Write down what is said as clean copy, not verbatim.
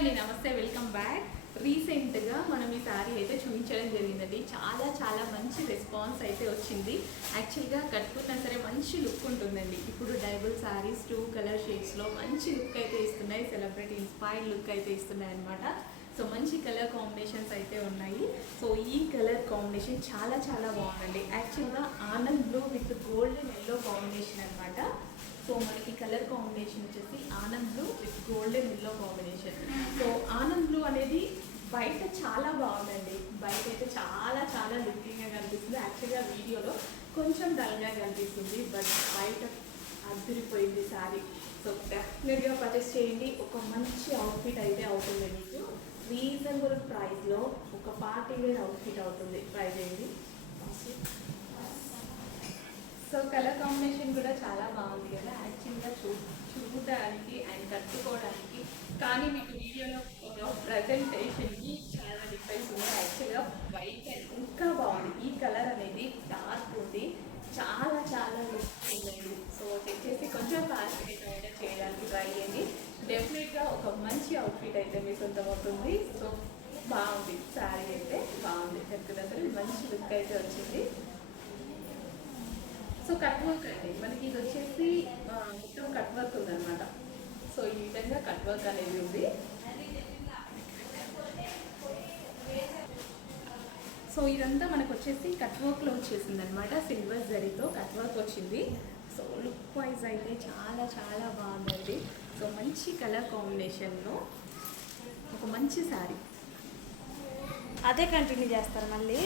అండి, నమస్తే, welcome back. రీసెంట్గా మనం ఈ శారీ అయితే చూపించడం జరిగిందండి. చాలా మంచి రెస్పాన్స్ అయితే వచ్చింది. యాక్చువల్గా కట్టుకున్నా సరే మంచి లుక్ ఉంటుందండి. ఇప్పుడు డైబుల్ శారీస్ 2 కలర్ షేడ్స్లో మంచి లుక్ అయితే ఇస్తున్నాయి. సెలబ్రిటీ ఇన్స్పైర్డ్ లుక్ అయితే ఇస్తున్నాయి అనమాట. సో మంచి కలర్ కాంబినేషన్స్ అయితే ఉన్నాయి. సో ఈ కలర్ కాంబినేషన్ చాలా బాగుందండి. యాక్చువల్గా Anand blue with golden yellow combination అనమాట. సో మనకి కలర్ కాంబినేషన్ వచ్చేసి Anand blue with golden yellow combination. So Anand blue అనేది బయట చాలా బాగుందండి. బయట అయితే చాలా లుకింగ్గా కనిపిస్తుంది. యాక్చువల్గా వీడియోలో కొంచెం డల్గా కనిపిస్తుంది, బట్ బయట అదిరిపోయింది శారీ. సో డెఫినెట్గా పర్చేస్ చేయండి. ఒక మంచి అవుట్ఫిట్ అయితే అవుతుంది మీకు. రీజనబుల్ ప్రైస్లో ఒక పార్టీ వేర్ అవుట్ఫిట్ అవుతుంది. ట్రై చేయండి. సో కలర్ కాంబినేషన్ కూడా చాలా బాగుంది కదా. యాక్చువల్గా చూడడానికి అండ్ కట్టుకోవడానికి, కానీ మీకు వీడియోలో ప్రజెంటేషన్కి చాలా డిఫరెన్స్ ఉంది. యాక్చువల్గా వైట్ ఇంకా బాగుంది. ఈ కలర్ అనేది డార్క్ ఉంది, చాలా లుక్ ఉందండి. సో చెక్ చేసి కొంచెం ఫాస్ట్ అయితే చేయడానికి ట్రై చేయండి. డెఫినెట్గా ఒక మంచి అవుట్ఫిట్ అయితే మీ సొంతమవుతుంది. సో బాగుంది, శారీ అయితే బాగుంది. చెప్తున్నా సరే మంచి లుక్ అయితే వచ్చింది. సో కట్ వర్క్ అండి మనకి ఇది వచ్చేసి మొత్తం కట్ వర్క్ ఉందన్నమాట. సో ఈ విధంగా కట్ వర్క్ అనేది ఉంది. సో ఇదంతా మనకు వచ్చేసి కట్ వర్క్లో వచ్చేసింది అనమాట. సిల్వర్ జరీతో కట్ వర్క్ వచ్చింది. సో లుక్ వైజ్ అయితే చాలా బాగుందండి. సో మంచి కలర్ కాంబినేషన్లో ఒక మంచి శారీ. అదే కంటిన్యూ చేస్తారు మళ్ళీ.